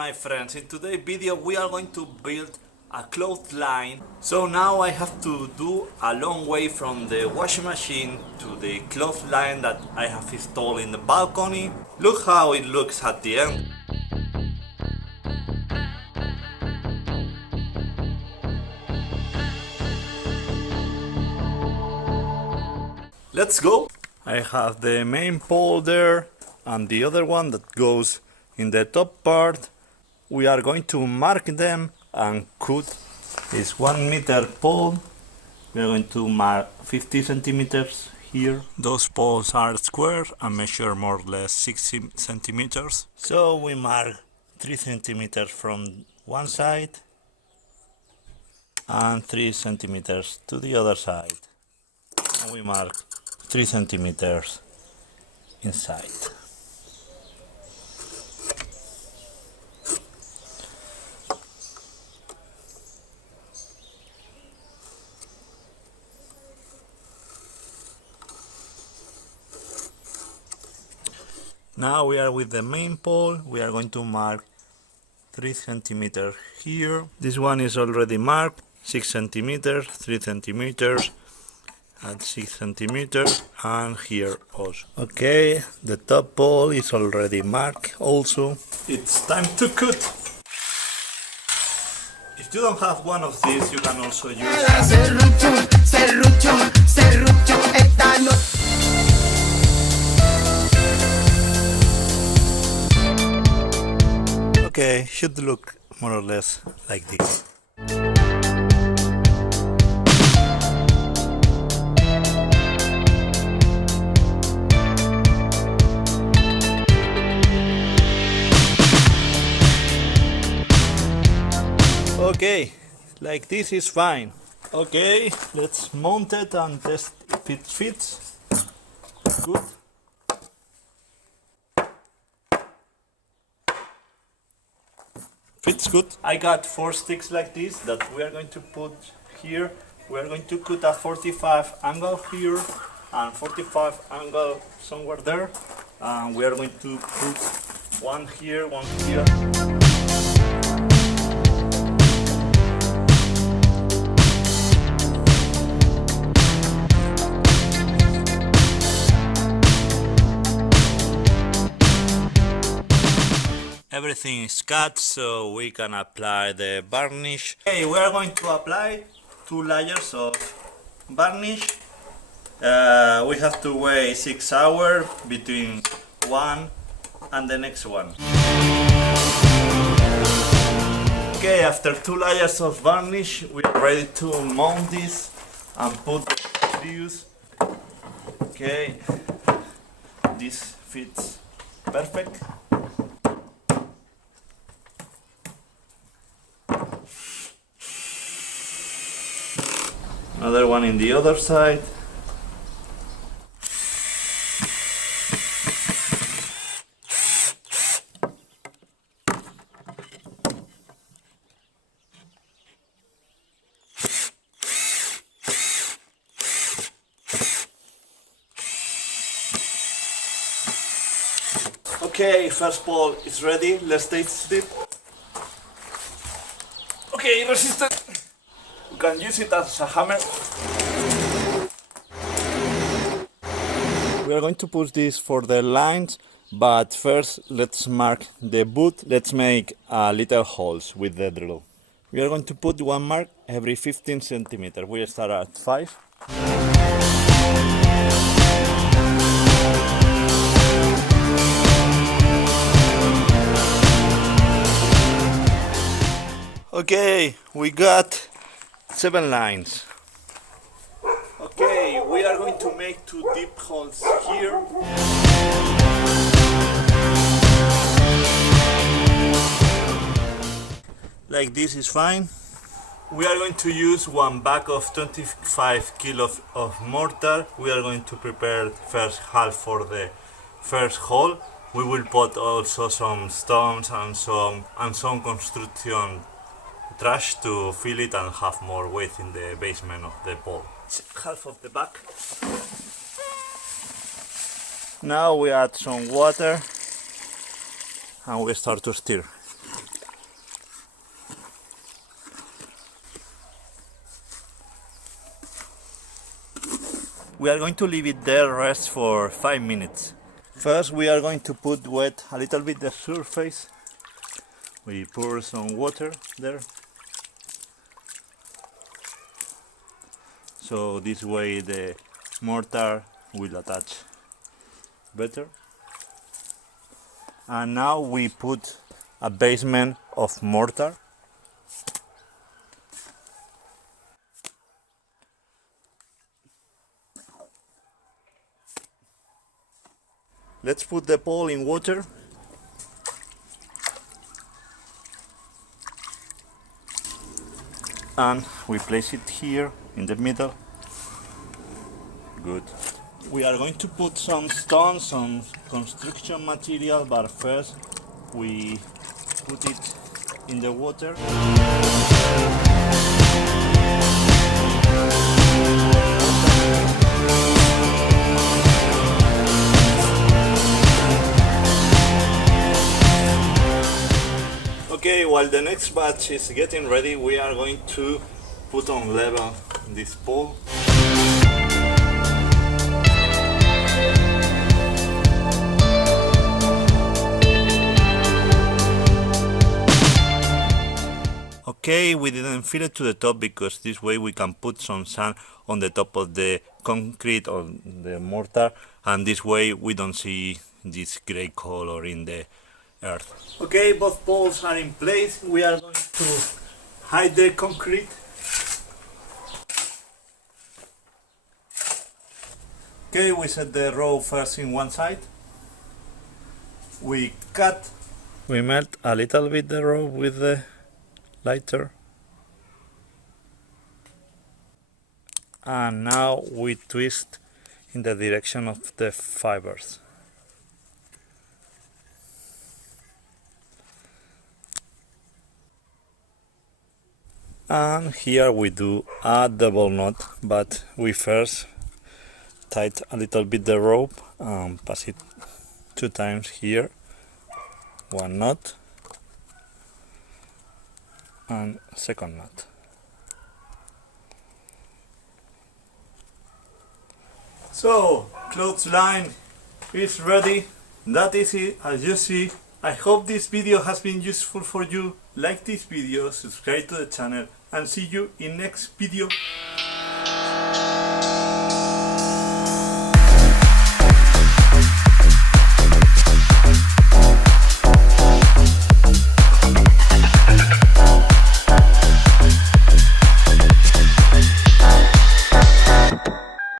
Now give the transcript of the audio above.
my friends, in today's video we are going to build a clothesline. So now I have to do a long way from the washing machine to the clothesline that I have installed in the balcony. Look how it looks at the end. Let's go! I have the main pole there and the other one that goes in the top part. We are going to mark them and cut this 1 meter pole. We are going to mark 50 centimeters here. Those poles are square and measure more or less 60 centimeters. So we mark 3 centimeters from one side and 3 centimeters to the other side. And we mark 3 centimeters inside. Now we are with the main pole. We are going to mark 3 centimeters here. This one is already marked, 6 centimeters, 3 centimeters, and 6 centimeters, and here also. Okay, the top pole is already marked also. It's time to cut. If you don't have one of these, you can also use Okay, should look more or less like this. Okay, like this is fine. Okay, let's mount it and test if it fits. Good. Fits good. I got 4 sticks like this that we are going to put here. We are going to cut a 45 angle here and 45 angle somewhere there. And we are going to put one here, one here. Everything is cut, so we can apply the varnish. Okay, we are going to apply 2 layers of varnish. We have to wait 6 hours between one and the next one. Okay, after 2 layers of varnish, we are ready to mount this and put the screws. Okay, this fits perfect. Another one in the other side. Okay, first pole is ready. Let's taste it. Okay, resistant. You can use it as a hammer. We are going to push this for the lines, but first let's mark the boot. Let's make little holes with the drill. We are going to put one mark every 15 centimeters. We start at 5. Okay, we got 7 lines. Okay, we are going to make 2 deep holes here. Like this is fine. We are going to use 1 bag of 25 kilos of mortar. We are going to prepare first half for the first hole. We will put also some stones and some construction trash to fill it and have more weight in the basement of the pole. Half of the back. Now we add some water and we start to stir. We are going to leave it there rest for 5 minutes. First we are going to put wet a little bit the surface. We pour some water there. So this way the mortar will attach better. And now we put a basement of mortar. Let's put the pole in water. And we place it here in the middle. Good. We are going to put some stones, some construction material, but first we put it in the water. Okay, while the next batch is getting ready, we are going to put on level this pole. Okay, we didn't fill it to the top because this way we can put some sand on the top of the concrete or the mortar, and this way we don't see this gray color in the earth. Okay, both poles are in place. We are going to hide the concrete. Okay, we set the rope first in one side. We cut. We melt a little bit the rope with the lighter. And now we twist in the direction of the fibers. And here we do a double knot, but we first tight a little bit the rope and pass it 2 times here. 1 knot and second knot. So, clothesline is ready. That is it, as you see. I hope this video has been useful for you. Like this video, subscribe to the channel, and see you in next video.